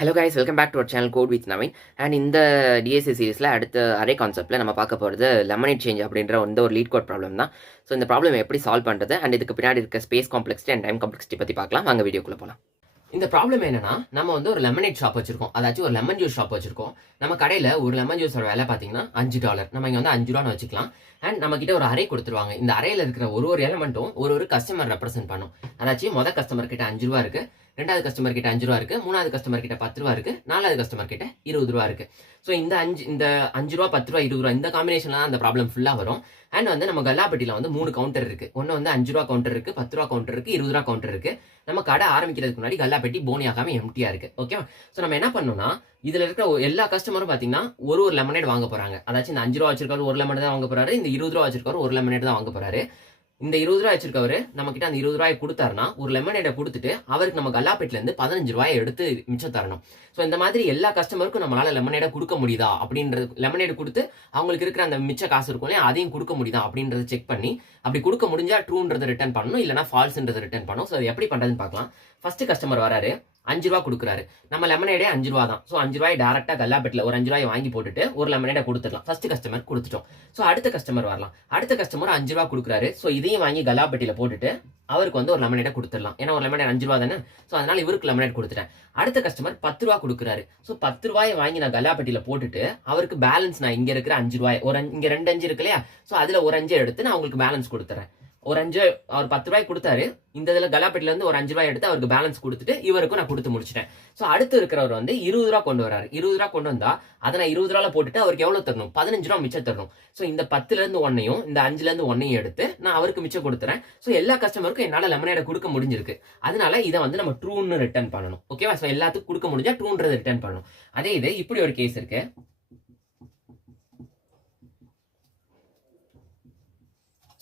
Hello guys, welcome back to our channel code with Naveen. And இந்த DSC சீரிஸில் அடுத்த array கான்செப்ட்டில் நம்ம பார்க்க போகிறது லெமனேட் சேஞ்ச் அப்படின்ற ஒரு லீட் கோட் ப்ராப்ளம் தான். ஸோ இந்த ப்ராப்ளம் எப்படி சால்வ் பண்ணுறது அண்ட் இதுக்கு பின்னாடி இருக்க space complexity and time complexity பற்றி பார்க்கலாம். வாங்க வீடியோக்குள்ளே போகலாம். இந்த ப்ராப்ளம் என்னன்னா, நம்ம ஒரு லெமனேட் ஷாப் வச்சிருக்கோம், அதாச்சும் ஒரு லெமன் ஜூஸ் ஷாப் வச்சிருக்கோம். நம்ம கடையில் ஒரு லெமன் ஜூஸோட விலை பார்த்தீங்கன்னா $5. நம்ம இங்கே $5 வச்சுக்கலாம். அண்ட் நம்ம கிட்ட ஒரு அரே கொடுத்துருவாங்க. இந்த அறையில் இருக்கிற ஒரு எலமெண்ட்டும் ஒரு கஸ்டமர் ரெப்ரசென்ட் பண்ணும். அதாச்சும் மொதல் கஸ்டமர் கிட்ட $5 இருக்கு, ரெண்டாவது கஸ்டமர் கிட்ட $5 இருக்கு, மூணாவது கஸ்டமர் கிட்ட $10 இருக்கு, நாலாவது கஸ்டமர் கிட்ட $20 இருக்கு. ஸோ இந்த $5, $10, $20 இந்த காம்பினேஷன்ல தான் அந்த ப்ராப்ளம் ஃபுல்லா வரும். அண்ட் நம்ம கல்லாப்பட்டியில 3 கவுண்டர் இருக்கு. ஒன்னு $5 கவுண்டர் இருக்கு, $10 கவுண்டர் இருக்கு, $20 கவுண்டர் இருக்கு. நம்ம கடை ஆரம்பிக்கிறதுக்கு முன்னாடி கல்லாப்பட்டி போனியாகாம எம்டியா இருக்கு. ஓகேவா? ஸோ நம்ம என்ன பண்ணோம்னா, இதுல இருக்கிற எல்லா கஸ்டமரும் பாத்தீங்கன்னா ஒரு லெமனேட் வாங்க போறாங்க. அதாச்சும் இந்த $5 வச்சிருக்காரு ஒரு லெமனேட் தான் வாங்க போறாரு, இந்த $20 வச்சிருக்காரு ஒரு லெமனேட் தான் வாங்க போறாரு. இந்த $20 வச்சிருக்கவரு நம்ம கிட்ட அந்த $20 கொடுத்தாருன்னா ஒரு லெமனேடை கொடுத்துட்டு அவருக்கு நம்ம கல்லாப்பேட்ல இருந்து $15 எடுத்து மிச்சம் தரணும். ஸோ இந்த மாதிரி எல்லா கஸ்டமருக்கும் நம்மளால லெமனேடை கொடுக்க முடியுதா அப்படின்றது, லெமனேடு கொடுத்து அவங்களுக்கு இருக்கிற அந்த மிச்ச காசு இருக்கும் இல்லையா, அதையும் கொடுக்க முடியுதா அப்படின்றத செக் பண்ணி அப்படி கொடுக்க முடிஞ்சா ட்ரூன்றதை ரிட்டர்ன் பண்ணணும், இல்லைனா ஃபால்ஸ்ன்றதை ரிட்டர்ன் பண்ணணும். ஸோ அது எப்படி பண்றதுன்னு பார்க்கலாம். ஃபர்ஸ்ட் கஸ்டமர் வராரு, $5 கொடுக்குறாரு. நம்ம லெமனேடே $5 தான். ஸோ $5 டேரக்டா கல்லாப்பேட்டில் ஒரு $5 வாங்கி போட்டுட்டு ஒரு லெமனேடை கொடுத்துடலாம். ஃபர்ஸ்ட் கஸ்டமர் கொடுத்துட்டோம். ஸோ அடுத்த கஸ்டமர் வரலாம். அடுத்த கஸ்டமர் $5 கொடுக்குறாரு. ஸோ இதையும் வாங்கி கல்லாப்பேட்டியில போட்டுட்டு அவருக்கு ஒரு லெமனேடை கொடுத்துடலாம். ஏன்னா ஒரு லெமனேட் $5 தானே. ஸோ அதனால இவருக்கு லெமனேட் கொடுத்துட்டேன். அடுத்த கஸ்டமர் $10 கொடுக்குறாரு. ஸோ $10 வாங்கி நான் கல்லாப்பேட்டியில போட்டுட்டு அவருக்கு பேலன்ஸ் நான் இங்க இருக்கிற $5 இங்க 2 5 இருக்கு இல்லையா, ஸோ அதுல ஒரு 5 எடுத்து நான் அவங்களுக்கு பேலன்ஸ் கொடுத்துறேன். ஒரு 5 அவர் $10 கொடுத்தாரு. இந்த இதுல கல்லாப்பேட்டில இருந்து ஒரு $5 எடுத்து அவருக்கு பேலன்ஸ் கொடுத்துட்டு இவருக்கும் நான் கொடுத்து முடிச்சிட்டேன். ஸோ அடுத்து இருக்கிறவர் $20 கொண்டு வராரு. $20 கொண்டு வந்தா அதை நான் $20 போட்டுட்டு அவருக்கு எவ்வளவு தரணும்? $15 மிச்சம் தரணும். ஸோ இந்த 10ல இருந்து 1ஐயும் இந்த 5ல இருந்து 1ஐயும் எடுத்து நான் அவருக்கு மிச்சம் கொடுத்துறேன். ஸோ எல்லா கஸ்டமருக்கும் என்னால லெமனேட கொடுக்க முடிஞ்சிருக்கு. அதனால இதை நம்ம ட்ரூன்னு ரிட்டர்ன் பண்ணணும். ஓகேவா? ஸோ எல்லாத்துக்கும் கொடுக்க முடிஞ்சா ட்ரூன்றது ரிட்டர்ன் பண்ணணும். அதே இது இப்படி ஒரு கேஸ் இருக்கு.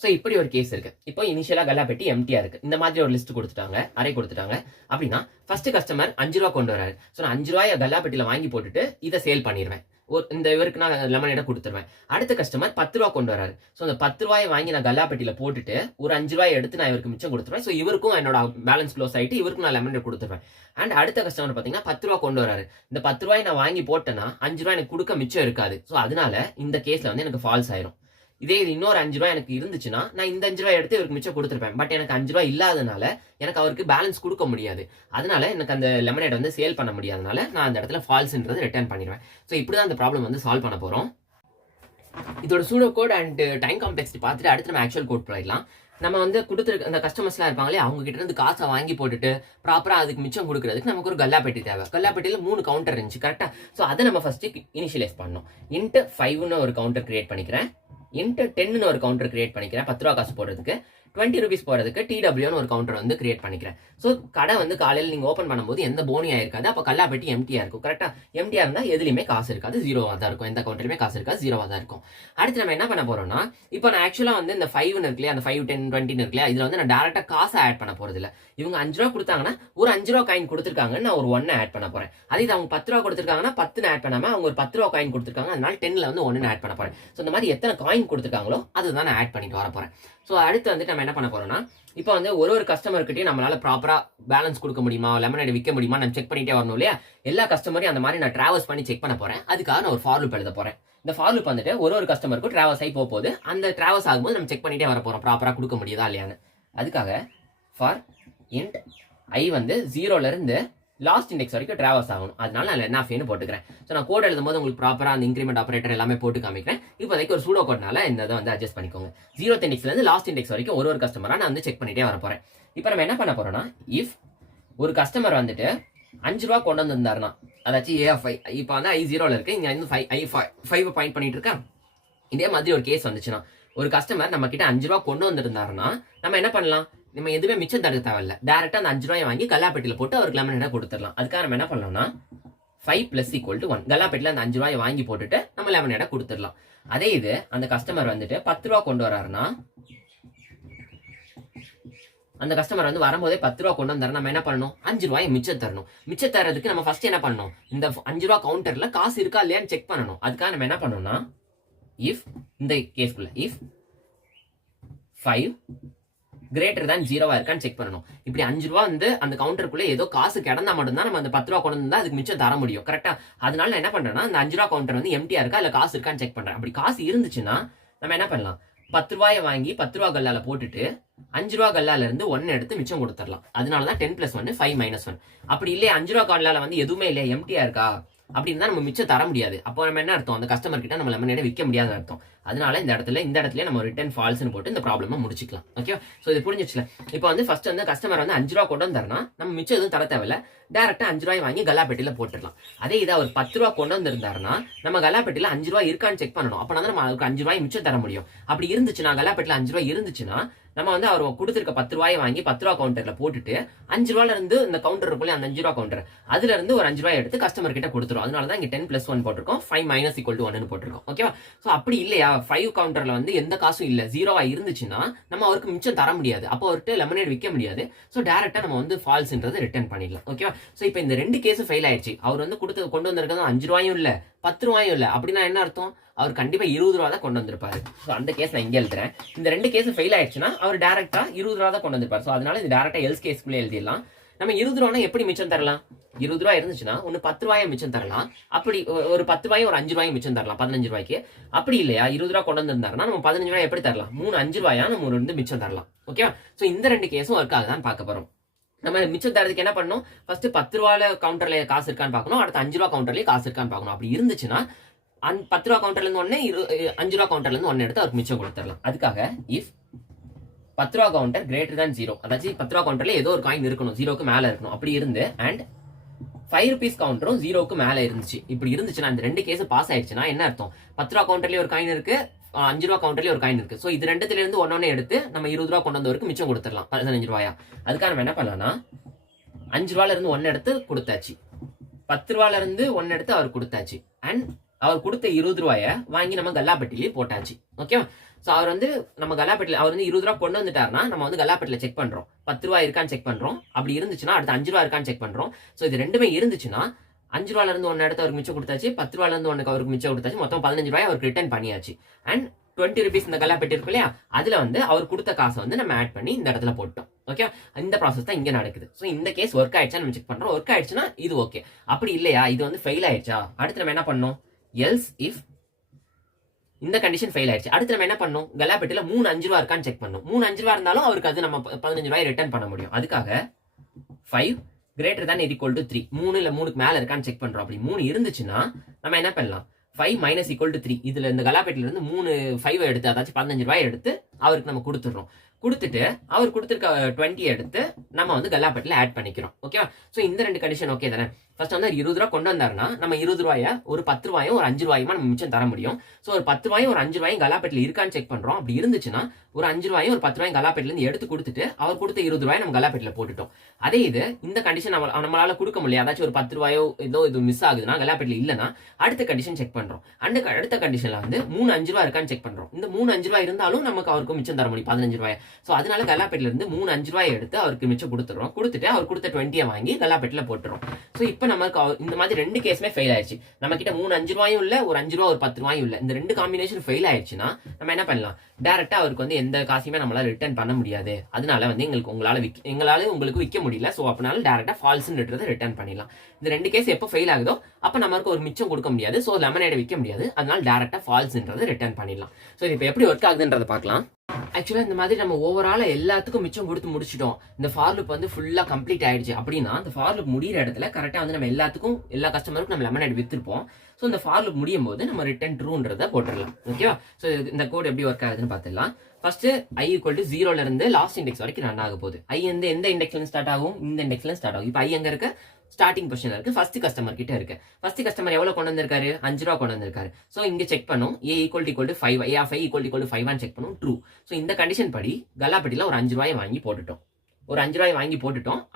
ஸோ இப்படி ஒரு கேஸ் இருக்கு. இப்போ இனிஷியலா கல்லாப்பெட்டி எம்டியா இருக்கு. இந்த மாதிரி ஒரு லிஸ்ட் கொடுத்துட்டாங்க, அரே கொடுத்துட்டாங்க. அப்படின்னா ஃபர்ஸ்ட் கஸ்டமர் $5 கொண்டு வராரு. ஸோ நான் $5 கல்லாப்பெட்டியில வாங்கி போட்டுட்டு இதை சேல் பண்ணிடுவேன். இந்த இவருக்கு நான் லெமனேட கொடுத்துருவேன். அடுத்த கஸ்டமர் $10 கொண்டு வராரு. ஸோ அந்த $10 வாங்கி நான் கல்லாப்பெட்டியில போட்டுட்டு ஒரு $5 எடுத்து நான் இவருக்கு மிச்சம் கொடுத்துருவேன். ஸோ இவருக்கும் என்னோட பேலன்ஸ் க்ளோஸ் ஆயிட்டு இவருக்கும் நான் லெமனேட் கொடுத்துருவேன். அண்ட் அடுத்த கஸ்டமர் பார்த்தீங்கன்னா $10 கொண்டு வராரு. இந்த $10 நான் வாங்கி போட்டேன்னா $5 எனக்கு கொடுக்க மிச்சம் இருக்காது. ஸோ அதனால இந்த கேஸ்ல எனக்கு ஃபால்ஸ் ஆயிரும். இதே இது இன்னொரு $5 எனக்கு இருந்துச்சுன்னா நான் இந்த $5 எடுத்து இவருக்கு மிச்சம் கொடுத்துருப்பேன். பட் எனக்கு $5 இல்லாதனால எனக்கு அவருக்கு பேலன்ஸ் கொடுக்க முடியாது. அதனால எனக்கு அந்த லெமனேட் சேல் பண்ண முடியாதனால நான் அந்த இடத்துல ஃபால்ஸ்ன்றது ரிட்டர்ன் பண்ணிடுவேன். ஸோ இப்படிதான் அந்த ப்ராப்ளம் சால்வ் பண்ண போறோம். இதோட pseudo code and time complexity பார்த்துட்டு அடுத்து நம்ம ஆக்சுவல் கோட் போயிடலாம். நம்ம கொடுத்துருக்க அந்த கஸ்டமர்ஸ்லாம் இருப்பாங்களே, அவங்க கிட்ட இருந்து காசை வாங்கி போட்டுட்டு ப்ராப்பரா அதுக்கு மிச்சம் கொடுக்கறதுக்கு நமக்கு ஒரு கல்லாப்பெட்டி தேவை. கல்லாப்பெட்டியில 3 கவுண்டர் இருந்துச்சு கரெக்டா. ஸோ அதை நம்ம ஃபர்ஸ்ட் இனிஷியலைஸ் பண்ணணும். இன்ட்டு 5ன்னு ஒரு கவுண்டர் கிரியேட் பண்ணிக்கிறேன். இன்ட்டு 10ன்னு ஒரு கவுண்டர் கிரியேட் பண்ணிக்கிறேன். $10 காசு போடுறதுக்கு. $20 போறதுக்கு TWன்னு ஒரு கவுண்டர் கிரியேட் பண்ணிக்கிறேன். ஸோ கடை காலையில் நீங்க ஓப்பன் பண்ணும்போது எந்த போனியா இருக்காது. அப்போ கல்லாப்பெட்டி எம்டியா இருக்கும். கரெக்டா? எம்டியா இருந்தா எதுலையுமே காசு இருக்காது, 0வா தான் இருக்கும். எந்த கவுண்டர்லயுமே காசு இருக்காது, 0வா தான் இருக்கும். அடுத்து நம்ம என்ன பண்ண போறோம்னா, இப்போ நான் ஆக்சுவலா இந்த 5 இருக்கு இல்லையா, அந்த 5, 10, 20 இருக்கு இல்லையா, இதுல நான் டேரக்டா காசை ஆட் பண்ண போறது இல்ல. இவங்க $5 கொடுத்தாங்கன்னா ஒரு $5 காயின் கொடுத்துருக்காங்கன்னு நான் ஒரு 1 ஆட் பண்ண போறேன். அதே இது அவங்க $10 கொடுத்துருக்காங்கன்னா 10 ஆட் பண்ணாம அவங்க ஒரு $10 காயின் கொடுத்துருக்காங்க, அதனால 10ல 1 ஆட் பண்ண போறேன். ஸோ இந்த மாதிரி எத்தனை காயின் கொடுத்துருக்காங்களோ அதுதான் நான் ஆட் பண்ணிட்டு வர போறேன். ஸோ அடுத்து நம்ம என்ன பண்ண போறோம்னா, இப்போ ஒரு கஸ்டமர்கிட்டயும் நம்மளால ப்ராப்பரா பேலன்ஸ் கொடுக்க முடியுமா, லெமனேட் விற்க முடியுமா நான் செக் பண்ணிட்டே வரணும் இல்லையா. எல்லா கஸ்டமரையும் அந்த மாதிரி நான் டிராவல்ஸ் பண்ணி செக் பண்ண போறேன். அதுக்காக நான் ஒரு ஃபார் லூப் எழுத போறேன். இந்த ஃபார் லூப் ஒரு கஸ்டமருக்கும் டிராவல்ஸ் ஆகி போகுது. அந்த டிராவல்ஸ் ஆகும்போது நம்ம செக் பண்ணிட்டே வர போறோம் ப்ராப்பரா கொடுக்க முடியுதா இல்லையான்னு. அதுக்காக ஃபார் இன்ட் ஐ 0ல இருந்து லாஸ்ட் இண்டெக்ஸ் வரைக்கும் டிராவல்ஸ் ஆகணும். அதனால நான் NF போட்டுக்கிறேன். ஸோ நான் கோட் எழுதும் போது உங்களுக்கு ப்ராப்பரா அந்த இன்க்ரிமெண்ட் ஆபரேட்டர் எல்லாமே போட்டு காமிக்கிறேன். இப்போதைக்கு ஒரு சூடோ கோட்னால இந்த இதை அட்ஜஸ்ட் பண்ணிக்கோங்க. 0th இண்டெக்ஸ்ல இருந்து லாஸ்ட் இண்டெக்ஸ் வரைக்கும் ஒரு கஸ்டமரா நான் செக் பண்ணிட்டே வர போறேன். இப்போ நம்ம என்ன பண்ண போறோம்னா, இஃப் ஒரு கஸ்டமர் $5 கொண்டு வந்திருந்தாருன்னா, அதாச்சும் A5 இப்போ I 0ல இருக்கு, இங்க I5 பாயிண்ட் பண்ணிட்டு இருக்கேன். இதே மாதிரி ஒரு கேஸ் வந்துச்சுன்னா, ஒரு கஸ்டமர் நம்ம கிட்ட $5 கொண்டு வந்திருந்தாருன்னா நம்ம என்ன பண்ணலாம், நம்ம எதுவுமே மிச்சம் தடுக்க தேவையில்ல. டேரக்டா அந்த $5 வாங்கி கல்லாப்பெட்டியில போட்டு அவருக்கு லெமனேட் கொடுத்துடலாம். அதுக்காக நம்ம என்ன பண்ணலாம்னா 5 + 1 கல்லாப்பெட்டியில அந்த $5 வாங்கி போட்டுட்டு நம்ம லெமனேட் கொடுத்துடலாம். அதே இது அந்த கஸ்டமர் $10 கொண்டு வராருன்னா, அந்த கஸ்டமர் வரும்போதே $10 கொண்டு வந்தாரு, நம்ம என்ன பண்ணணும், $5 மிச்சம் தரணும். மிச்சம் தரதுக்கு நம்ம ஃபர்ஸ்ட் என்ன பண்ணணும், இந்த $5 கவுண்டர்ல காசு இருக்கா இல்லையான்னு செக் பண்ணணும். அதுக்காக நம்ம என்ன பண்ணணும்னா, இஃப் இந்த கேஸ்க்குள்ள இஃப் 5 கிரேட்டர் தான் 0வா இருக்கான்னு செக் பண்ணணும். இப்படி 5 ரூபா வந்து அந்த கவுண்டருக்குள்ள ஏதோ காசு கிடந்தா மட்டும்தான் நம்ம அந்த 10 ரூபா கொண்டு வந்தா அதுக்கு மிச்சம் தர முடியும். கரெக்டா? அதனால நான் என்ன பண்றேன்னா அந்த 5 ரூபா கவுண்டர் வந்து எம்டியா இருக்கா இல்ல காசு இருக்கான்னு செக் பண்றேன். அப்படி காசு இருந்துச்சுன்னா நம்ம என்ன பண்ணலாம், 10 ரூபாயை வாங்கி 10 ரூபா கல்லால போட்டுட்டு 5 ரூபா கல்லால இருந்து 1 எடுத்து மிச்சம் கொடுத்துடலாம். அதனாலதான் 10 + 1 5 - 1. அப்படி இல்லையா 5 ரூபா கல்லால வந்து எதுவுமே இல்லையா எம்டியா இருக்கா அப்படின்னா நம்ம மிச்சம் தர முடியாது. அப்போ நம்ம என்ன அர்த்தம், அந்த கஸ்டமர் கிட்ட நம்ம லெமனேட் விற்க முடியாதுன்னு அர்த்தம். அதனால இந்த இடத்துல நம்ம ரிட்டர்ன் ஃபால்ஸ்னு போட்டு இந்த ப்ராப்ளமா முடிச்சுக்கலாம். ஓகே, சோ இது புரிஞ்சிச்சுல. இப்போ வந்து ஃபர்ஸ்ட் வந்து கஸ்டமர் வந்து 5 ரூபா கொண்டு வந்தாருன்னா நம்ம மிச்சம் எதுவும் தர தேவையில்ல, டைரக்டா 5 ரூபாய் வாங்கி கல்லாப்பெட்டியில போட்டுடலாம். அதே இதா ஒரு 10 ரூபா கொண்டு வந்திருந்தாருன்னா நம்ம கல்லாப்பெட்டியில 5 ரூபாய் இருக்கான்னு செக் பண்ணணும். அப்ப நம்ம அவருக்கு 5 ரூபாய் மிச்சம் தர முடியும். அப்படி இருந்துச்சுன்னா கல்லாப்பெட்டியில 5 ரூபாய் இருந்துச்சுன்னா நம்ம வந்து அவர் கொடுத்திருக்க 10 ரூபாயை வாங்கி 10 ரூபா கவுண்டர்ல போட்டுட்டு 5 ரூபாயில இருந்து இந்த கவுண்டர் இருக்குள்ள அந்த 5 ரூபா கவுண்டர் அதுல இருந்து ஒரு 5 ரூபாய் எடுத்து கஸ்டமர் கிட்ட கொடுத்துரும். அதனாலதான் இங்க 10 + 1 போட்டிருக்கோம், 5 - = 1 போட்டிருக்கோம். ஓகேவா? சோ அப்படி இல்லையா 5 கவுண்டர்ல வந்து எந்த காசும் இல்ல, 0வா இருந்துச்சுன்னா நம்ம அவருக்கு மிச்சம் தர முடியாது. அப்போ அவர்கிட்ட லெமனேட் விற்க முடியாது. சோ டைரக்டா நம்ம வந்து ஃபால்ஸ்ன்றது ரிட்டர்ன் பண்ணிடலாம். ஓகேவா? சோ இப்போ இந்த ரெண்டு கேஸும் ஃபெயில் ஆயிடுச்சு. அவர் வந்து கொண்டு வந்திருக்கிறது 5 ரூபாயும் இல்ல 10 ரூபாயும் இல்ல. அப்படின்னா என்ன அர்த்தம், அவர் கண்டிப்பா 20 ரூபா தான் கொண்டு வந்திருப்பாரு. சோ அந்த கேஸ் நான் இங்க எழுதுறேன். இந்த ரெண்டு கேஸ் ஃபெயில் ஆயிடுச்சுன்னா அவர் டைரக்டா 20 ரூபா தான் கொண்டு வந்திருப்பாரு. சோ அதனால இது டைரக்டா எல்ஸ் கேஸ்க்குள்ளே எழுதிடலாம். நம்ம 20 ரூபானா எப்படி மிச்சம் தரலாம், 20 ரூபாய் இருந்துச்சுன்னா ஒன்னு 10 ரூபாயை மிச்சம் தரலாம். அப்படி ஒரு 10 ரூபாயும் ஒரு 5 ரூபாயும் மிச்சம் தரலாம் 15 ரூபாய்க்கு. அப்படி இல்லையா 20 ரூபாய் கொண்டு வந்திருந்தாருன்னா நம்ம 15 ரூபாய் எப்படி தரலாம், 3 5 ரூபாயா நம்ம ஒரு மிச்சம் தரலாம். ஓகேவா? சோ இந்த ரெண்டு கேஸும் ஒர்க் ஆகுதான் பார்க்க போறோம். நம்ம மிச்சம் தரதுக்கு என்ன பண்ணணும், ஃபர்ஸ்ட் 10 ரூபாயில கவுண்டர்ல காசு இருக்கான்னு பார்க்கணும், அடுத்து 5 ரூபா கவுண்டர்லயே காசு இருக்கான்னு பார்க்கணும். அப்படி இருந்துச்சுன்னா 10 ரூபா கவுண்டர்ல இருந்து 1 5 ரூபா கவுண்டர்ல இருந்து 1 எடுத்து அவருக்கு மிச்சம் கொடுத்துடலாம். அதுக்காக இஃப் 10 ரூபா கவுண்டர் கிரேட்டர் தான் 0, அதாச்சும் 10 ரூபா கவுண்டர்ல ஏதோ ஒரு காயின் இருக்கணும், 0க்கு மேல இருக்கணும். அப்படி இருந்து அண்ட் 5 ரூபீஸ் கவுண்டரும் 0க்கு மேல இருந்துச்சு. இப்படி இருந்துச்சுன்னா இந்த ரெண்டு கேஸ் பாஸ் ஆயிடுச்சுன்னா என்ன அர்த்தம், 10 ரூபா கவுண்டர்லயே ஒரு காயின் இருக்கு, 5 ரூபா கவுண்டர்லயே ஒரு காயின் இருக்கு. சோ இது ரெண்டுத்துல இருந்து ஒன்னொன்னு எடுத்து நம்ம 20 ரூபா கொண்டு வந்தவருக்கு மிச்சம் கொடுத்துடலாம் 15 ரூபாயா. அதுக்காக நம்ம என்ன பண்ணலாம்னா 5 ரூபாயில இருந்து 1 எடுத்து கொடுத்தாச்சு, 10 ரூபாயில இருந்து 1 எடுத்து அவர் கொடுத்தாச்சு, அண்ட் அவர் கொடுத்த 20 ரூபாயை வாங்கி நம்ம கல்லாப்பட்டிலேயே போட்டாச்சு. ஓகேவா? சோ அவர் வந்து நம்ம கல்லாப்பட்டில அவர் வந்து 20 ரூபா கொண்டு வந்துட்டாருன்னா நம்ம வந்து கல்லாப்பட்டில செக் பண்றோம், 10 ரூபாய் இருக்கான்னு செக் பண்றோம். அப்படி இருந்துச்சுன்னா அடுத்து 5 ரூபா இருக்கான்னு செக் பண்றோம். சோ இது ரெண்டுமே இருந்துச்சுன்னா 5 ரூபாயில இருந்து 1 எடுத்து அவருக்கு மிச்சம் கொடுத்தாச்சு, 10 ரூபாயில இருந்து 1 அவருக்கு மிச்சம் கொடுத்தாச்சு, மொத்தம் 15 ரூபாய் அவருக்கு ரிட்டர்ன் பண்ணியாச்சு. அண்ட் 20 ரூபீஸ் இந்த கல்லாப்பெட்டி இருக்கு இல்லையா, அதுல வந்து அவர் கொடுத்த காசை வந்து நம்ம ஆட் பண்ணி இந்த இடத்துல போட்டோம். ஓகே, இந்த ப்ராசஸ் தான் இங்க நடக்குது. சோ இந்த கேஸ் ஒர்க் ஆயிடுச்சா நம்ம செக் பண்றோம். ஒர்க் ஆயிடுச்சுன்னா இது ஓகே, அப்படி இல்லையா இது வந்து ஃபெயில் ஆயிடுச்சா, அடுத்து நம்ம என்ன பண்ணோம், எல்ஸ் இஃப் இந்த கண்டிஷன் ஃபெயில் ஆயிடுச்சு. அடுத்து நம்ம என்ன பண்ணோம், கல்லாப்பெட்டில 3 5 ரூபா இருக்கான்னு செக் பண்ணோம். 3 5 ரூபா இருந்தாலும் அவருக்கு அது நம்ம 15 ரூபாய் ரிட்டர்ன் பண்ண முடியும். அதுக்காக 5 greater than or equal to 3, 3 இல்ல 3க்கு மேல இருக்கான்னு செக் பண்றோம். அப்படி 3 இருந்துச்சுன்னா நம்ம என்ன பண்ணலாம், 5 - = 3. இதுல இந்த கல்லாப்பெட்டில இருந்து 3 5 எடுத்து அதாச்சும் 15 ரூபாய் எடுத்து அவருக்கு நம்ம கொடுத்துடுறோம். கொடுத்துட்டு அவர் கொடுத்துருக்க 20 எடுத்து நம்ம வந்து கல்லாப்பெட்டில ஆட் பண்ணிக்கிறோம். ஓகேவா? சோ இந்த ரெண்டு கண்டிஷன் ஓகே தானே. ஃபர்ஸ்ட் வந்து 20 ரூபாய் கொண்டு வந்தாருன்னா நம்ம 20 ரூபாயை ஒரு 10 ரூபாயும் ஒரு 5 ரூபாயுமா நம்ம மிச்சம் தர முடியும். சோ ஒரு 10 ரூபாயும் ஒரு 5 ரூபாயும் கல்லாப்பெட்டில இருக்கான்னு செக் பண்றோம். அப்படி இருந்துச்சுன்னா ஒரு 5 ரூபாயும் ஒரு 10 ரூபாயும் கல்லாப்பெட்டில இருந்து எடுத்து கொடுத்துட்டு அவர் கொடுத்த 20 ரூபாய் நம்ம கல்லாப்பெட்டில போட்டுட்டோம். அதே இது இந்த கண்டிஷன் நம்மளால கொடுக்க முடியாது, அதாச்சும் ஒரு 10 ரூபாயோ ஏதோ இது மிஸ் ஆகுதுன்னா கல்லாப்பெட்டில இல்லைன்னா அடுத்த கண்டிஷன் செக் பண்றோம். அடுத்த கண்டிஷன்ல வந்து 3 5 ரூபாய் இருக்கான்னு செக் பண்றோம். இந்த 3 5 ரூபாய் இருந்தாலும் நமக்கு அவருக்கு மிச்சம் தர முடியும் 15 ரூபாய். சோ அதனால கல்லாப்பெட்டில இருந்து 3 5 ரூபாய் எடுத்து அவருக்கு மிச்சம் கொடுத்துறோம். கொடுத்துட்டு அவர் கொடுத்த 20 வாங்கி கல்லாப்பெட்டில போட்டுறோம். சோ இப்போ நமக்கு இந்த மாதிரி ரெண்டு கேஸுமே ஃபெயில் ஆயிடுச்சு. நம்ம கிட்ட 3 5 ரூபாயும் இல்ல, ஒரு 5 ரூபாய் ஒரு 10 ரூபாயும் இல்ல. இந்த ரெண்டு காம்பினேஷன் ஃபெயில் ஆயிடுச்சுன்னா நம்ம என்ன பண்ணலாம், டைரக்டா அவருக்கு வந்து எந்த காசையுமே நம்மளால ரிட்டர்ன் பண்ண முடியாது. அதனால வந்து எங்களால உங்களுக்கு விற்க முடியல. சோ அப்பனால டைரக்டா ஃபால்ஸ்ன்றதை ரிட்டர்ன் பண்ணிடலாம். இந்த ரெண்டு கேஸ் எப்போ ஃபெயில் ஆகுதோ அப்ப நமக்கு ஒரு மிச்சம் கொடுக்க முடியாது. சோ லெமனேட் விற்க முடியாது. அதனால டைரக்டா ஃபால்ஸ்ன்றதை ரிட்டர்ன் பண்ணிடலாம். சோ இது இப்போ எப்படி ஒர்க் ஆகுதுன்றதை பார்க்கலாம். ஆக்சுவலா இந்த மாதிரி நம்ம ஓவரால எல்லாத்துக்கும் மிச்சம் கொடுத்து முடிச்சிட்டோம். இந்த ஃபார் லூப் வந்து ஃபுல்லா கம்ப்ளீட் ஆயிடுச்சு அப்படின்னா இந்த ஃபார் லூப் முடிகிற இடத்துல கரெக்டா வந்து நம்ம எல்லா கஸ்டமருக்கும் நம்ம லெமனேட் வித்திருப்போம். ஸோ இந்த ஃபார் லூப் முடியும் போது நம்ம ரிட்டர்ன் ட்ரூன்றதை போட்டுடலாம். ஓகேவா? ஸோ இந்த கோட் எப்படி ஒர்க் ஆகுதுன்னு பார்த்துடலாம். ஃபர்ஸ்ட் i = 0ல இருந்து லாஸ்ட் இண்டெக்ஸ் வரைக்கும் ரன் ஆக போகுது. i வந்து எந்த இண்டெக்ஸ்ல ஸ்டார்ட் ஆகும், இந்த இண்டெக்ஸ்ல ஸ்டார்ட் ஆகும். இப்போ i எங்க இருக்கு, ஸ்டார்டிங் பொசிஷன்ல இருக்கு, ஃபர்ஸ்ட் கஸ்டமர் கிட்ட இருக்கு. ஃபர்ஸ்ட் கஸ்டமர் எவ்வளவு கொண்டு வந்திருக்காரு, 5 ரூபா கொண்டு வந்திருக்காரு. சோ இங்க செக் பண்ணும் a = 5, a of i = 5 check பண்ணும், ட்ரூ. சோ இந்த கண்டிஷன் படி கல்லாப்பெட்டில ஒரு 5 ரூபாய் வாங்கி போட்டுட்டோம்.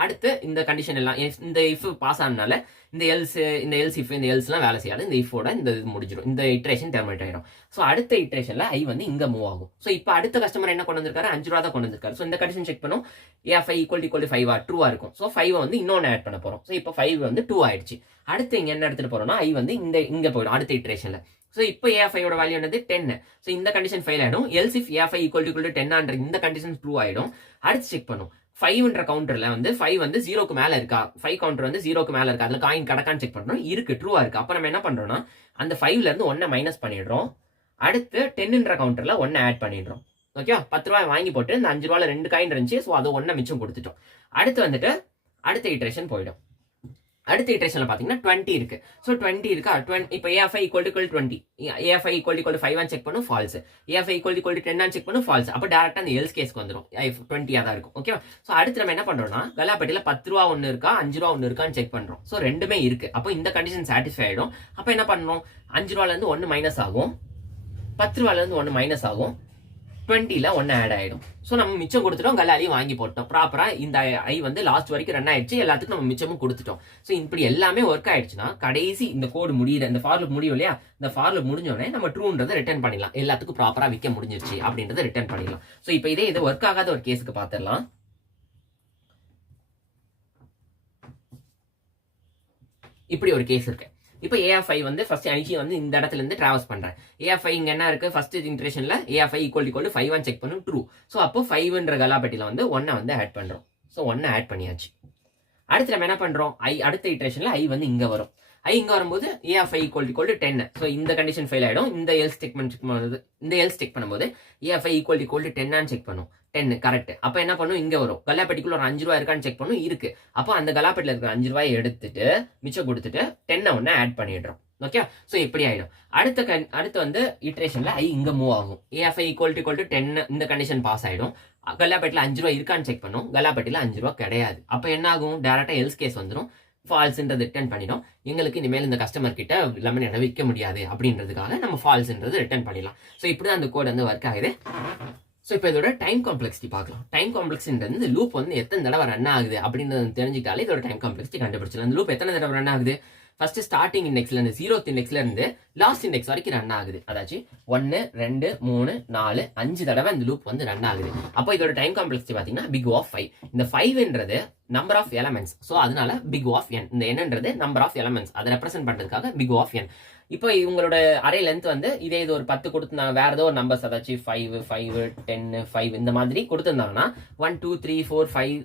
அடுத்து இந்த கண்டிஷன் எல்லாம் இந்த இஃப் பாஸ் ஆனனால இந்த எல்ஸ் இஃப் இந்த எல்ஸ்லாம் வேலை செய்யாது. இந்த இஃபோட இந்த இது முடிஞ்சிடும், இந்த இட்ரேஷன் டெர்மினேட் ஆயிடும். ஸோ அடுத்த இட்ரேஷன்ல ஐ வந்து இங்க மூவ் ஆகும். ஸோ இப்போ அடுத்த கஸ்டமர் என்ன கொண்டு வந்திருக்காரு, 5 ரூபா தான் கொண்டு வந்திருக்காரு. ஸோ இந்த கண்டிஷன் செக் பண்ணும் a of i = 5 ட்ரூவா இருக்கும். ஸோ 5 வந்து இன்னொன்னு ஆட் பண்ண போறோம். ஸோ இப்போ 5 வந்து 2 ஆயிடுச்சு. அடுத்து இங்க என்ன எடுத்துட்டு போறோம்னா ஐ வந்து இங்க போயிடும் அடுத்த இட்ரேஷன்ல. ஸோ இப்போ ஏஎஃப்ஐயோட வேல்யூ என்னது 10. ஸோ இந்த கண்டிஷன் ஃபெயில் ஆயிடும். Else if AFI equal to 10 இந்த கண்டிஷன் ப்ரூவ் ஆயிடும். அடுத்து செக் பண்ணும் 5ன்ற கவுண்டர்ல வந்து 5 வந்து 0க்கு மேல இருக்கா, 5 கவுண்டர் வந்து 0க்கு மேல இருக்கா, அதுல காயின் கடக்கான்னு செக் பண்றோம். இருக்கு, ட்ரூவா இருக்கு. அப்ப நம்ம என்ன பண்றோம்னா அந்த 5ல இருந்து 1 மைனஸ் பண்ணிடுறோம். அடுத்து 10ன்ற கவுண்டர்ல 1 ஆட் பண்ணிடுறோம். ஓகே, 10 ரூபாய் வாங்கி போட்டு இந்த 5 ரூபாயில 2 காயின் இருந்துச்சு. ஸோ அது 1 மிச்சம் கொடுத்துட்டோம். அடுத்து வந்துட்டு அடுத்த இட்ரேஷன் போயிடும். அடுத்த இட்ரேஷன்ல பாத்தீங்கன்னா 20 இருக்கு. ஸோ 20 இருக்கா, இப்போ if i equal to 20, if i equal to 5 check பண்ணும், false. If i equal to 10 check பண்ணும், ஃபால்ஸ். அப்போ டேரக்டா அந்த எல்ஸ் கேஸ்க்கு வந்துடும். 20 தான் இருக்கும். ஓகே, ஸோ அடுத்து நம்ம என்ன பண்றோம்னா கல்லாப்பட்டியில 10 ரூபா ஒன்று இருக்கா, 5 ரூபா ஒன்று இருக்கான்னு செக் பண்றோம். ஸோ ரெண்டுமே இருக்கு. அப்போ இந்த கண்டிஷன் சாட்டிஸ்ஃபை ஆயிடும். அப்போ என்ன பண்ணணும், 5 ரூபால இருந்து 1 மைனஸ் ஆகும், 10 ரூபால இருந்து 1 மைனஸ் ஆகும், 20ல 1 ஆட் ஆயிடும். ஸோ நம்ம மிச்சம் கொடுத்துட்டோம், கல்லாலையும் வாங்கி போட்டோம். ப்ராப்பரா இந்த ஐ வந்து லாஸ்ட் வரைக்கும் ரன் ஆயிடுச்சு. எல்லாத்துக்கும் நம்ம மிச்சமும் கொடுத்துட்டோம். ஸோ இப்படி எல்லாமே ஒர்க் ஆயிடுச்சுன்னா கடைசி இந்த கோடு முடியுற இந்த ஃபார் லூப் முடியும் இல்லையா, இந்த ஃபார் லூப் முடிஞ்சோடனே நம்ம ட்ரூன்றதை ரிட்டர்ன் பண்ணிடலாம். எல்லாத்துக்கும் ப்ராப்பரா விற்க முடிஞ்சிருச்சு அப்படின்றத ரிட்டர்ன் பண்ணிடலாம். ஸோ இப்போ இது ஒர்க் ஆகாத ஒரு கேஸுக்கு பார்த்துடலாம். இப்படி ஒரு கேஸ் இருக்கு. இப்போ ஏஎஃப்ஐ வந்து ஃபர்ஸ்ட் அனிஷி வந்து இந்த இடத்துல இருந்து டிராவல்ஸ் பண்றேன். ஏஎஃப்ஐ இங்க என்ன இருக்கு, ஃபர்ஸ்ட் இன்டரேஷன்ல ஏஎஃப்ஐ ஈக்குவல் டு 5 செக் பண்ணும், ட்ரூ. ஸோ அப்போ 5ன்ற கல்லாப்பட்டியில வந்து 1 வந்து ஆட் பண்றோம். ஸோ 1 ஆட் பண்ணியாச்சு. அடுத்து நம்ம என்ன பண்றோம், அடுத்த இட்டரேஷன்ல ஐ வந்து இங்க வரும். ஐ இங்க வரும்போது ஏஎஃப்ஐ ஈக்குவல் டு 10. ஸோ இந்த கண்டிஷன் ஃபெயில் ஆயிடும். இந்த எல்ஸ் செக் பண்ணும்போது ஏஎஃப்ஐ ஈக்குவல் டு 10 செக் பண்ணும். 10 கரெக்ட். அப்ப என்ன பண்ணும், இங்க வரும் கல்லாப்பட்டிக்குள்ள ஒரு 5 ரூபாய் இருக்கான்னு செக் பண்ணும், இருக்கு. அப்போ அந்த கல்லாப்பட்டில இருக்கிற 5 ரூபாயை எடுத்துட்டு மிச்சம் கொடுத்துட்டு 10 ஒன்னு ஆட் பண்ணிடுறோம். ஓகே, ஸோ இப்படி ஆயிடும். அடுத்து வந்து இட்ரேஷன்ல ஐ இங்க மூவ் ஆகும். ஏஎஃப்ஐ ஈக்குவல் டு 10 இந்த கண்டிஷன் பாஸ் ஆயிடும். கல்லாப்பட்டில 5 ரூபாய் இருக்கான்னு செக் பண்ணும், கல்லாப்பட்டில 5 ரூபாய் கிடையாது. அப்ப என்ன ஆகும், டேரக்டா எல்ஸ் கேஸ் வந்துடும், ஃபால்ஸ்ன்றது ரிட்டர்ன் பண்ணிடும். எங்களுக்கு இனிமேல் இந்த கஸ்டமர் கிட்ட லெமன் என்ன விற்க முடியாது அப்படின்றதுக்காக நம்ம ஃபால்ஸ்ன்றது ரிட்டர்ன் பண்ணிடலாம். ஸோ இப்படிதான் அந்த கோட் வந்து ஒர்க் ஆகுது. ஸோ இப்போ இதோட டைம் காம்ப்ளெக்சிட்டி பார்க்கலாம். டைம் காம்ப்ளெக்சின்றது இந்த லூப் வந்து எத்தனை தடவை ரன் ஆகுது அப்படின்றது தெரிஞ்சுக்கிட்டாலே இதோட டைம் காம்ப்ளெக்சிட்டி கண்டுபிடிச்சலாம். அந்த லூப் எத்தனை தடவை ரன் ஆகுது, ஃபர்ஸ்ட் ஸ்டார்டிங் இண்டெக்ஸ்ல இருந்து 0th இண்டெக்ஸ்ல இருந்து லாஸ்ட் இண்டெக்ஸ் வரைக்கும் ரன் ஆகுது. அதாச்சும் 1 2 3 4 5 தடவை இந்த லூப் வந்து ரன் ஆகுது. அப்போ இதோட டைம் காம்ப்ளெக்சிட்டி பாத்தீங்கன்னா பிக் ஆஃப் 5. இந்த 5ன்றது நம்பர் ஆஃப் எலமெண்ட்ஸ். ஸோ அதனால பிக் ஆஃப் n. இந்த என்னன்றது நம்பர் ஆஃப் எலமெண்ட்ஸ், அதை ரெப்ரசென்ட் பண்றதுக்காக பிக் ஆஃப் n. இப்போ இவங்களோட அரே லென்த் வந்து இதே இது ஒரு 10 கொடுத்துருந்தாங்க, வேற ஏதோ ஒரு நம்பர்ஸ் அதாச்சும் 5 5 10 5 இந்த மாதிரி கொடுத்துருந்தாங்கன்னா 1 2 3 4 5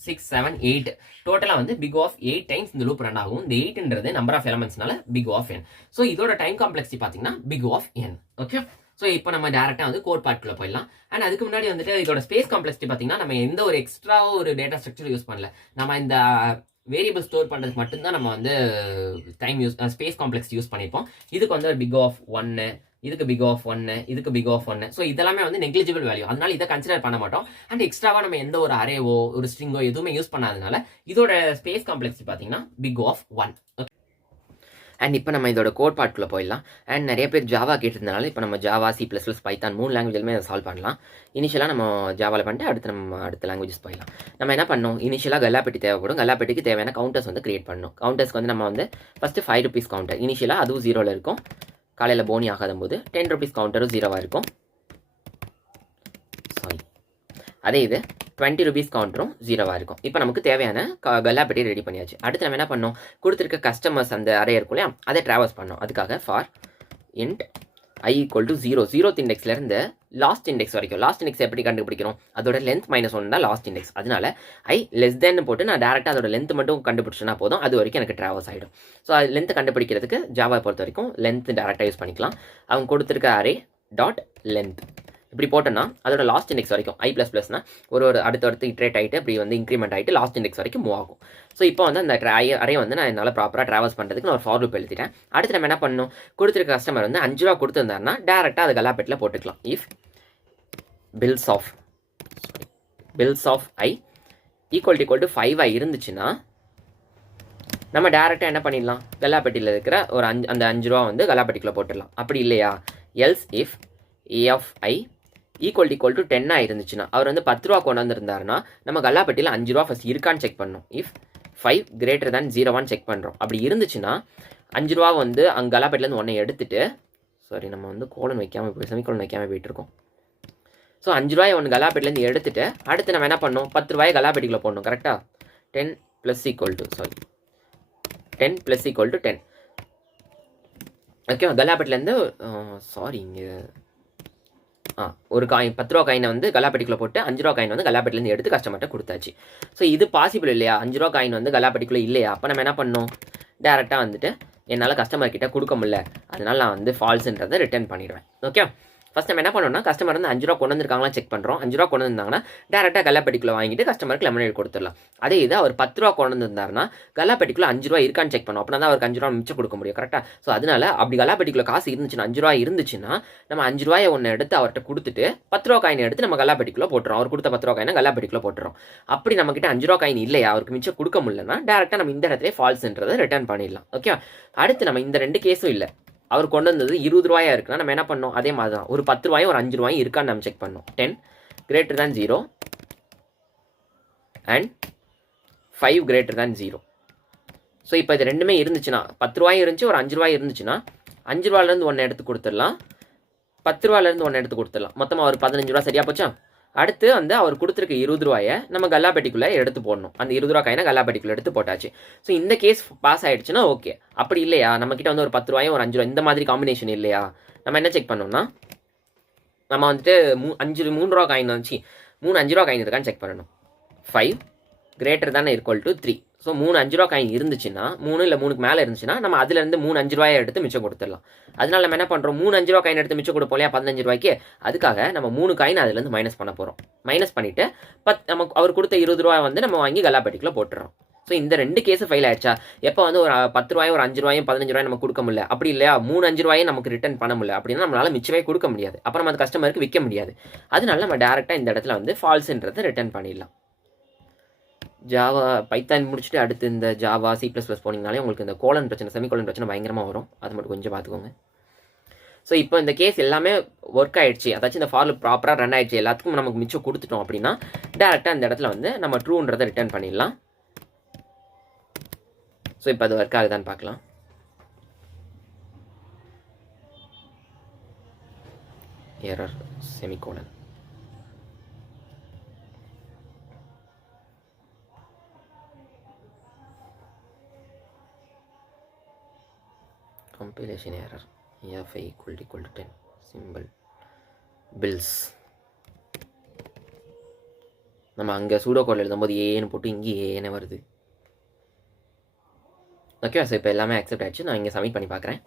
6 7 8 டோட்டலா வந்து பிக் ஆஃப் 8 டைம்ஸ் இந்த லூப் ரன் ஆகும். இந்த 8ன்றது நம்பர் ஆஃப் எலமெண்ட்ஸ்னால பிக் ஆஃப் n. ஸோ இதோட டைம் காம்ப்ளெக்சிட்டி பாத்தீங்கன்னா big of n. Okay, so இப்போ நம்ம டேரக்டா வந்து கோட் பார்ட்குள்ள போயிடலாம். அண்ட் அதுக்கு முன்னாடி வந்துட்டு இதோட ஸ்பேஸ் காம்ப்ளெக்சிட்டி பாத்தீங்கன்னா நம்ம எந்த ஒரு எக்ஸ்ட்ரா ஒரு டேட்டா ஸ்ட்ரக்சர் யூஸ் பண்ணல. நம்ம இந்த வேரியபிள் ஸ்டோர் பண்றதுக்கு மட்டும்தான் நம்ம வந்து டைம் ஸ்பேஸ் காம்ப்ளெக்ஸ் யூஸ் பண்ணிருப்போம். இதுக்கு வந்து ஒரு பிக் ஆஃப் 1, இதுக்கு பிக் ஆஃப் 1, இதுக்கு பிக் ஆஃப் 1. ஸோ இதெல்லாமே வந்து நெக்லிஜிபிள் வேல்யூ, அதனால இதை கன்சிடர் பண்ண மாட்டோம். அண்ட் எக்ஸ்ட்ராவா நம்ம எந்த ஒரு அரேவோ ஒரு ஸ்ட்ரிங்கோ எதுவுமே யூஸ் பண்ணாதனால இதோட ஸ்பேஸ் காம்ப்ளெக்ஸ் பாத்தீங்கன்னா பிக் ஆஃப் 1. அண்ட் இப்போ நம்ம இதோட கோட் பார்ட்குள்ள போயிடலாம். அண்ட் நிறைய பேர் ஜாவா கேட்டிருந்தனால இப்போ நம்ம ஜாவா, C++, பைத்தான் 3 லாங்குவேஜ்லுமே அதை சால்வ் பண்ணலாம். இனிஷியலாக நம்ம ஜாவாவில் பண்ணிட்டு அடுத்த லாங்குவேஜஸ் போயிடலாம். நம்ம என்ன பண்ணோம், இனிஷியலாக கல்லாப்பட்டி தேவைப்படும். கல்லாப்பட்டிக்கு தேவையான கவுண்டர்ஸ் வந்து கிரியேட் பண்ணணும். கவுண்டர்ஸ்க்கு வந்து நம்ம வந்து ஃபர்ஸ்ட் 5 rupees கவுண்டர், இனிஷியலாக அதுவும் 0ல இருக்கும். காலையில் போனி ஆகாத போது 10 rupees கவுண்டரும் 0வா இருக்கும். சாரி, அதே இது 20 rupees கவுண்டரும் 0வா இருக்கும். இப்போ நமக்கு தேவையான கல்லாப்பட்டி ரெடி பண்ணியாச்சு. அடுத்து நம்ம என்ன பண்ணோம், கொடுத்துருக்க கஸ்டமர்ஸ் அந்த அரே இருக்கும் இல்லையா, அதை டிராவல்ஸ் பண்ணோம். அதுக்காக for int i equal to 0th இண்டெக்ஸ்ல இருந்து லாஸ்ட் இண்டெக்ஸ் வரைக்கும். லாஸ்ட் இண்டெக்ஸ் எப்படி கண்டுபிடிக்கிறோம், அதோட லென்த் -1 தான் லாஸ்ட் இண்டெக்ஸ். அதனால i லெஸ் தென் போட்டு நான் டேரக்டா அதோட லென்த் மட்டும் கண்டுபிடிச்சா போதும், அது வரைக்கும் எனக்கு டிராவல்ஸ் ஆகிடும். ஸோ அது லென்த் கண்டுபிடிக்கிறதுக்கு ஜாவா பொறுத்த வரைக்கும் லென்த் டேரக்டா யூஸ் பண்ணிக்கலாம். அவங்க கொடுத்துருக்க அரே டாட் லென்த் இப்படி போட்டோம்னா அதோட லாஸ்ட் இண்டெக்ஸ் வரைக்கும் i++னா ஒரு அடுத்தடுத்து இட்ரேட் ஆகிட்டு அப்படி வந்து இன்க்ரிமெண்ட் ஆகிட்டு லாஸ்ட் இண்டெக்ஸ் வரைக்கும் மூவ் ஆகும். ஸோ இப்போ வந்து அந்த அரே வந்து நான் என்னால் ப்ராப்பராக ட்ராவல்ஸ் பண்ணுறதுக்கு நான் ஒரு ஃபார் லூப் எழுதிட்டேன். அடுத்து நம்ம என்ன பண்ணணும், கொடுத்துருக்க கஸ்டமர் வந்து 5 ரூபா கொடுத்துருந்தாருன்னா டேரெக்டாக அது கல்லாப்பட்டில் போட்டுக்கலாம். இஃப் பில்ஸ் ஆஃப் i ஈக்குவல் டு 5 இருந்துச்சுன்னா நம்ம டேரெக்டாக என்ன பண்ணிடலாம், கல்லாப்பட்டியில் இருக்கிற ஒரு அந்த 5 ரூபா வந்து கல்லாப்பட்டிக்குள்ளே போட்டுடலாம். அப்படி இல்லையா, else if a of i equal to 10 இருந்துச்சுன்னா, அவர் வந்து 10 ரூபா கொண்டு வந்திருந்தாருன்னா நம்ம கல்லாப்பட்டியில் 5 ரூபா ஃபர்ஸ்ட் இருக்கான்னு செக் பண்ணணும். இஃப் 5 greater than 0 செக் பண்ணுறோம். அப்படி இருந்துச்சுன்னா 5 ரூபா வந்து அங்கே கல்லாப்பட்டிலேருந்து 1 எடுத்துட்டு, சாரி நம்ம வந்து கோலன் வைக்காமல் செமிகோலன் வைக்காமல் போயிட்டு இருக்கோம். ஸோ 5 ரூபாய் ஒன்று கல்லாப்பட்டிலேருந்து எடுத்துட்டு அடுத்து நம்ம என்ன பண்ணணும், 10 ரூபாய் கல்லாப்பட்டிக்குள்ளே போடணும். கரெக்டாக 10 + = 10. ஓகே, கல்லாப்பட்டிலேருந்து சாரி இங்கே ஒரு காயின் 10 ரூபா காயினை வந்து கல்லாப்பட்டிக்குள்ளே போட்டு 5 ரூபா காயின் வந்து கல்லாப்பட்டிலேருந்து எடுத்து கஸ்டமர்கிட்ட கொடுத்தாச்சு. ஸோ இது பாசிபிள் இல்லையா? 5 ரூபா காயின் வந்து கல்லாப்பட்டிக்குள்ளே இல்லையா? அப்போ நம்ம என்ன பண்ணணும்? டேரெக்டாக வந்துட்டு என்னால் கஸ்டமர் கிட்ட கொடுக்க முடியல, அதனால் நான் வந்து ஃபால்ஸுன்றதை ரிட்டர்ன் பண்ணிடுவேன். ஓகே, ஃபஸ்ட் நம்ம என்ன பண்ணோம்னா கஸ்டமர் வந்து 5 ரூபா கொண்டு வந்திருக்காங்களா செக் பண்ணுறோம். 5 ரூபா கொண்டு வந்தாங்கன்னா டேரெக்டாக கல்லாப்பட்டிக்குள்ளே வாங்கிட்டு கஸ்டமருக்கு லெமனேட் கொடுத்துடலாம். அதே இது அவர் 10 ரூபா கொண்டு வந்திருந்தாருன்னா கல்லாப்பட்டிக்குள்ளே 5 ரூபா இருக்கான்னு செக் பண்ணோம். அப்படின்னா தான் அவருக்கு 5 ரூபா மிச்சம் கொடுக்க முடியும். கரெக்டாக? ஸோ அதனால அப்படி கல்லாப்பட்டிக்குள்ளே காசு இருந்துச்சுன்னா 5 ரூபா இருந்துச்சுன்னா நம்ம 5 ரூபாயை ஒன்று எடுத்து அவர்கிட்ட கொடுத்துட்டு 10 ரூபா காயின் எடுத்து நம்ம கல்லாப்பட்டிக்குள்ளே போட்டுறோம். அவர் கொடுத்த 10 ரூபா காயினை கல்லாப்பட்டிக்குள்ளே போட்டுறோம். அப்படி நம்மக்கிட்ட 5 ரூபா காயின் இல்லையா, அவருக்கு மிச்சம் கொடுக்க முடியலன்னா டேரெக்டாக நம்ம இந்த இடத்துல ஃபால்ஸ்ன்றதை ரிட்டர்ன் பண்ணிடலாம். ஓகே, அடுத்து நம்ம இந்த 2 கேஸும் இல்லை, அவர் கொண்டு வந்தது 20 ரூபாயா இருக்குன்னா நம்ம என்ன பண்ணோம்? அதே மாதிரி தான் ஒரு 10 ரூபாயும் ஒரு 5 ரூபாயும் இருக்கான்னு நம்ம செக் பண்ணோம். 10 greater than 0 and 5 greater than 0. So இப்போ இது ரெண்டுமே இருந்துச்சுன்னா 10 ரூபாயும் இருந்துச்சு, ஒரு 5 ரூபாய் இருந்துச்சுன்னா 5 ரூபாயிலேருந்து ஒன்று எடுத்து கொடுத்துடலாம், 10 ரூபாயிலேருந்து ஒன்று எடுத்து கொடுத்துடலாம். மொத்தமாக ஒரு 15 ரூபா சரியா போச்சா? அடுத்து வந்து அவர் கொடுத்துருக்க 20 ரூபாயை நம்ம கல்லாப்பட்டிக்குள்ளே எடுத்து போடணும். அந்த 20 ரூபா காயினை கல்லாப்பட்டிக்குள்ளே எடுத்து போட்டாச்சு. ஸோ இந்த கேஸ் பாஸ் ஆகிடுச்சுன்னா ஓகே. அப்படி இல்லையா, நம்மக்கிட்ட வந்து ஒரு 10 ரூபாயும் ஒரு 5 ரூபா இந்த மாதிரி காம்பினேஷன் இல்லையா, நம்ம என்ன செக் பண்ணோம்னா நம்ம வந்துட்டு 3 ரூபா காயின் வந்துச்சு, 3 5 ரூபா காயின் இருக்கான்னு செக் பண்ணணும். 5 greater than equal to 3. So 3 5 ரூபா காயின் இருந்துச்சுன்னா 3 இல்லை 3க்கு மேலே இருந்துச்சுன்னா நம்ம அதுலேருந்து 3 5 ரூபாயை எடுத்து மிச்சம் கொடுத்துடலாம். அதனால நம்ம என்ன பண்ணுறோம்? 3 5 ரூபா காயின் எடுத்து மிச்சம் கொடுப்போம் இல்லையா 15 ரூபாய்க்கு, அதுக்காக நம்ம 3 காயின் அதுலேருந்து மைனஸ் பண்ண போகிறோம். மைனஸ் பண்ணிவிட்டு நமக்கு அவர் கொடுத்த 20 ரூபாய் வந்து நம்ம வாங்கி கல்லாப்பட்டிக்குள்ளே போட்டுறோம். ஸோ இந்த 2 கேஸு ஃபெயில் ஆயிடுச்சா? எப்போ வந்து ஒரு 10 ரூபாயும் ஒரு 5 ரூபாயும் 15 ரூபாயும் நம்ம கொடுக்க முடியல, அப்படி இல்லையா 3 5 ரூபாயும் நமக்கு ரிட்டர்ன் பண்ண முடியல அப்படின்னா நம்மளால மிச்சமே கொடுக்க முடியாது, அப்புறம் நம்ம அந்த கஸ்டமருக்கு விற்க முடியாது. அதனால நம்ம டேரெக்டாக இந்த இடத்துல வந்து ஃபால்ஸுன்றதை ரிட்டர்ன் பண்ணிடலாம். ஜாவா பைத்தான் முடிச்சுட்டு அடுத்து இந்த ஜாவா C++ போனீங்கனாலே உங்களுக்கு இந்த கோலன் பிரச்சனை செமிகோலன் பிரச்சனை பயங்கரமாக வரும். அது மட்டும் கொஞ்சம் பார்த்துக்கோங்க. ஸோ இப்போ இந்த கேஸ் எல்லாமே ஒர்க் ஆகிடுச்சு, அதாச்சும் இந்த ஃபார் ப்ராப்பராக ரன் ஆகிடுச்சு, எல்லாத்துக்கும் நமக்கு மிச்சம் கொடுத்துட்டோம் அப்படின்னா டேரெக்டாக இந்த இடத்துல வந்து நம்ம ட்ரூன்றதை ரிட்டர்ன் பண்ணிடலாம். ஸோ இப்போ அது ஒர்க் ஆகுதான்னு பார்க்கலாம். Error semicolon. compilation error fi equal to 10 symbol bills. நம்ம அங்கே சூடோ கோடில் எழுதும்போது ஏன்னு போட்டு இங்கே ஏன்னு வருது. ஓகே, ஸோ இப்போ எல்லாமே அக்செப்ட் ஆகிடுச்சு. நான் இங்கே சப்மிட் பண்ணி பார்க்குறேன்.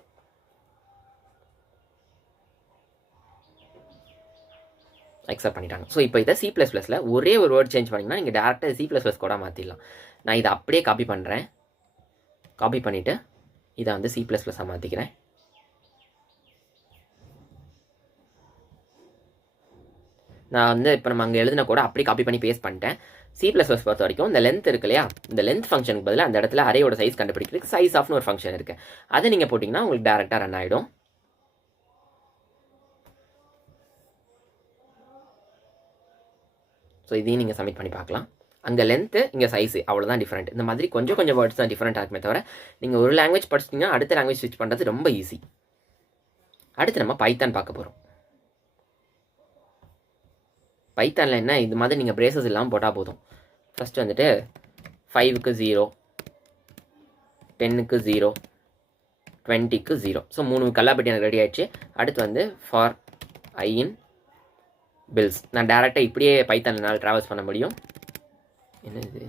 அக்செப்ட் பண்ணிட்டாங்க. ஸோ இப்போ இதை C++ல ஒரே ஒரு வேர்ட் சேஞ்ச் பண்ணிங்கன்னா நீங்கள் டேரெக்டாக C++ கூட மாற்றிடலாம். நான் இதை அப்படியே காப்பி பண்ணுறேன். காப்பி பண்ணிவிட்டு இதை வந்து C++ஆக மாற்றிக்கிறேன். நான் வந்து இப்போ நம்ம அங்கே எழுதின கூட அப்படியே காப்பி பண்ணி பேஸ்ட் பண்ணிட்டேன். C++ பொறுத்த வரைக்கும் இந்த லென்த் இருக்கு இல்லையா, இந்த லென்த் ஃபங்க்ஷனுக்கு பதிலாக அந்த இடத்துல அரேயோட சைஸ் கண்டுபிடிக்கிறதுக்கு சைஸ் ஆஃப்னு ஒரு ஃபங்க்ஷன் இருக்குது. அதை நீங்கள் போட்டிங்கன்னா உங்களுக்கு டேரெக்டாக ரன் ஆகிடும். ஸோ இதையும் நீங்கள் சப்மிட் பண்ணி பார்க்கலாம். அங்கே லென்த்து இங்கே சைஸு அவ்வளோதான் டிஃப்ரெண்ட். இந்த மாதிரி கொஞ்சம் கொஞ்சம் வேர்ட்ஸ் தான் டிஃப்ரெண்ட்டாக இருக்குமே தவிர நீங்கள் ஒரு லாங்குவேஜ் படிச்சிட்டிங்கன்னா அடுத்த லாங்குவேஜ் ஸ்விட்ச் பண்ணுறது ரொம்ப ஈஸி. அடுத்து நம்ம பைத்தான் பார்க்க போகிறோம். பைத்தானில் என்ன, இது மாதிரி நீங்கள் பிரேசஸ் இல்லாமல் போட்டால் போதும். ஃபஸ்ட்டு வந்துட்டு 5க்கு 0, 10க்கு 0, 20க்கு 0. ஸோ 3 கல்லாப்பட்டி எனக்கு ரெடி ஆகிடுச்சு. அடுத்து வந்து ஃபார் ஐ இன் பில்ஸ். நான் டேரெக்டாக இப்படியே பைத்தானால் ட்ராவல்ஸ் பண்ண முடியும். என்ன இது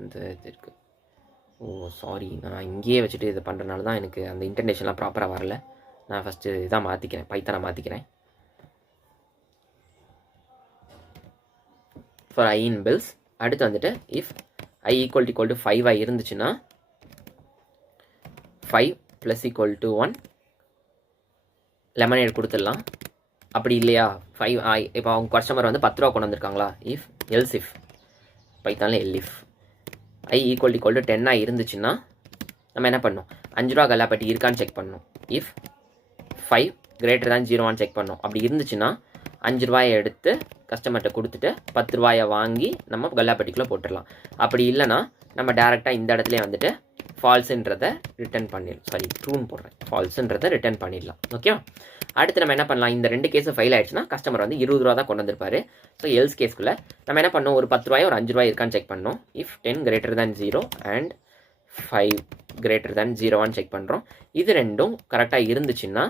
இந்த இது இருக்குது. ஓ சாரி, நான் இங்கேயே வச்சுட்டு இதை பண்ணுறதுனால தான் எனக்கு அந்த இன்டர்நேஷன்லாம் ப்ராப்பராக வரல. நான் ஃபஸ்ட்டு இதான் மாற்றிக்கிறேன், பைத்தானை மாற்றிக்கிறேன். For i in bills. அடுத்து வந்துட்டு இஃப் ஐ ஈக்குவல் டு 5 இருந்துச்சுன்னா 5 + = 1 லெமனேட் கொடுத்துடலாம். அப்படி இல்லையா 5 இப்போ அவங்க கஸ்டமர் வந்து 10 ரூபா கொண்டு வந்திருக்காங்களா, இஃப் எல்ஸ் இஃப் பைத்தானில் எல்இஃப் ஐ ஈக்குவல் டு 10 இருந்துச்சுன்னா நம்ம என்ன பண்ணணும், 5 ரூபா கல்லாப்பட்டி இருக்கான்னு செக் பண்ணணும். இஃப் 5 greater than 0 செக் பண்ணணும். அப்படி இருந்துச்சுன்னா 5 ரூபாயை எடுத்து கஸ்டமர்கிட்ட கொடுத்துட்டு 10 ரூபாயை வாங்கி நம்ம கல்லாப்பட்டிக்குள்ளே போட்டுடலாம். அப்படி இல்லைனா நம்ம டேரெக்டாக இந்த இடத்துல வந்துட்டு ஃபால்ஸுன்றதை ரிட்டர்ன் பண்ணிடலாம். சாரி, ட்ரூன்னு போடுறேன், ஃபால்ஸுன்றதை ரிட்டர்ன் பண்ணிடலாம். ஓகே, அடுத்து நம்ம என்ன பண்ணலாம், இந்த 2 கேஸும் ஃபெயில் ஆயிடுச்சுன்னா கஸ்டமர் வந்து 20 ரூபா தான் கொண்டு வந்திருப்பாரு. ஸோ எல்ஸ் கேஸ்க்குள்ளே நம்ம என்ன பண்ணோம், ஒரு 10 ரூபாய் ஒரு 5 ரூபாய் இருக்கான்னு செக் பண்ணோம். If 10 greater than 0 and 5 greater than 0 check பண்ணுறோம். இது ரெண்டும் கரெக்டாக இருந்துச்சுன்னா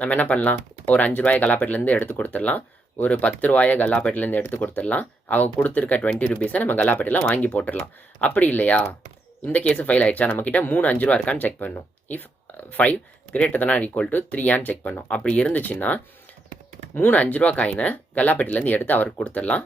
நம்ம என்ன பண்ணலாம், ஒரு 5 ரூபாயை கல்லாப்பேட்டிலேருந்து எடுத்து கொடுத்துடலாம், ஒரு 10 ரூபாயை கல்லாப்பேட்டிலேருந்து எடுத்து கொடுத்துடலாம், அவங்க கொடுத்துருக்க 20 ரூபீஸை நம்ம கல்லாப்பேட்டில் வாங்கி போட்டுடலாம். அப்படி இல்லையா, இந்த கேஸு ஃபெயில் ஆயிடுச்சா, நம்மக்கிட்ட 3 5 ரூபா இருக்கான்னு செக் பண்ணணும். If 5 greater than or equal to 3 check பண்ணணும். அப்படி இருந்துச்சுன்னா 3 5 ரூபா காயினை கல்லாப்பேட்டிலேருந்து எடுத்து அவருக்கு கொடுத்துடலாம்,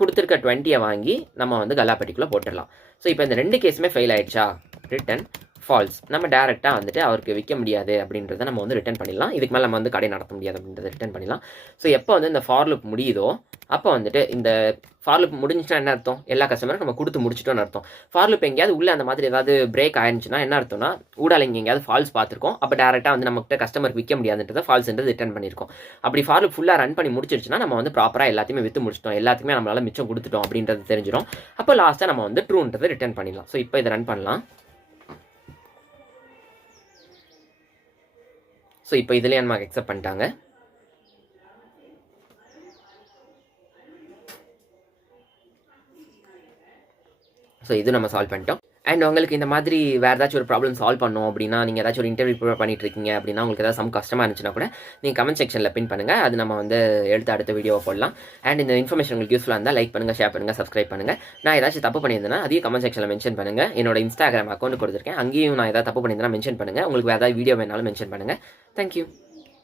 கொடுத்துருக்க 20 வாங்கி நம்ம வந்து கல்லாப்பேட்டிக்குள்ளே போட்டுடலாம். ஸோ இப்போ இந்த 2 கேஸுமே ஃபெயில் ஆயிடுச்சா, ரிட்டன் ஃபால்ஸ். நம்ம டேரெக்டாக வந்துட்டு அவருக்கு விற்க முடியாது அப்படின்றத நம்ம வந்து ரிட்டன் பண்ணிடலாம். இதுக்கு மேலே நம்ம வந்து கடை நடத்த முடியாது அப்படின்றத ரிட்டன் பண்ணிடலாம். ஸோ எப்போ வந்து இந்த ஃபார் லூப் முடியுதோ அப்போ வந்துட்டு இந்த ஃபார் லூப் முடிஞ்சுன்னா என்ன அர்த்தம், எல்லா கஸ்டமரும் நம்ம கொடுத்து முடிச்சிட்டோம்னு அர்த்தம். ஃபார் லூப் எங்கேயாவது உள்ள அந்த மாதிரி ஏதாவது பிரேக் ஆயிருந்துச்சுன்னா என்ன அர்த்தம்னா, ஊடால இங்கே எங்கேயாவது ஃபால்ஸ் பார்த்துருக்கோம், அப்போ டேரெக்டாக வந்து நம்மகிட்ட கஸ்டமருக்கு விற்க முடியாதுன்றதை ஃபால்ஸ்ன்றது ரிட்டன் பண்ணியிருக்கோம். அப்படி ஃபார் லூப் ஃபுல்லாக ரன் பண்ணி முடிச்சிருச்சுன்னா நம்ம வந்து ப்ராப்பராக எல்லாத்தையுமே விற்று முடிச்சிட்டோம், எல்லாத்துக்குமே நம்மளால மிச்சம் கொடுத்துட்டோம் அப்படின்றது தெரிஞ்சிடும். அப்போ லாஸ்ட்டாக நம்ம வந்து ட்ரூன்றதை ரிட்டன் பண்ணிடலாம். ஸோ இப்போ இதை ரன் பண்ணலாம். ஸோ இப்போ இதுலேயே நமக்கு அக்செப்ட் பண்ணிட்டாங்க. ஸோ இது நம்ம சால்வ் பண்ணிட்டோம். அண்ட் உங்களுக்கு இந்த மாதிரி வேறு ஏதாச்சும் ஒரு ப்ராப்ளம் சால்வ் பண்ணணும் அப்படின்னா, நீங்கள் ஏதாச்சும் ஒரு இன்டர்வியூ ப்ரிப்பேர் பண்ணிட்டு இருக்கீங்க அப்படின்னா, உங்களுக்கு ஏதாவது சம் கஷ்டமாக இருந்துச்சுன்னா கூட நீங்கள் கமெண்ட் செக்ஷனில் பின் பண்ணுங்கள், அது நம்ம வந்து எடுத்து அடுத்த வீடியோவை போடலாம். அண்ட் இந்த இன்ஃபர்மேஷன் உங்களுக்கு யூஸ்ஃபுல்லாக இருந்தால் லைக் பண்ணுங்கள், ஷேர் பண்ணுங்கள், சப்ஸ்கிரைப் பண்ணுங்கள். நான் ஏதாச்சும் தப்பு பண்ணியிருந்தேன்னா அதையும் கமெண்ட் செக்ஷனில் மென்ஷன் பண்ணுங்கள். என்னோட இன்ஸ்டாகிராம் அக்கௌண்ட் கொடுத்துருக்கேன், அங்கேயும் நான் ஏதாவது தப்பு பண்ணியிருந்தேன்னா மென்ஷன் பண்ணுங்கள். உங்களுக்கு வேறு ஏதாவது வீடியோ வேணாலும் மென்ஷன் பண்ணுங்கள். தேங்க்யூ.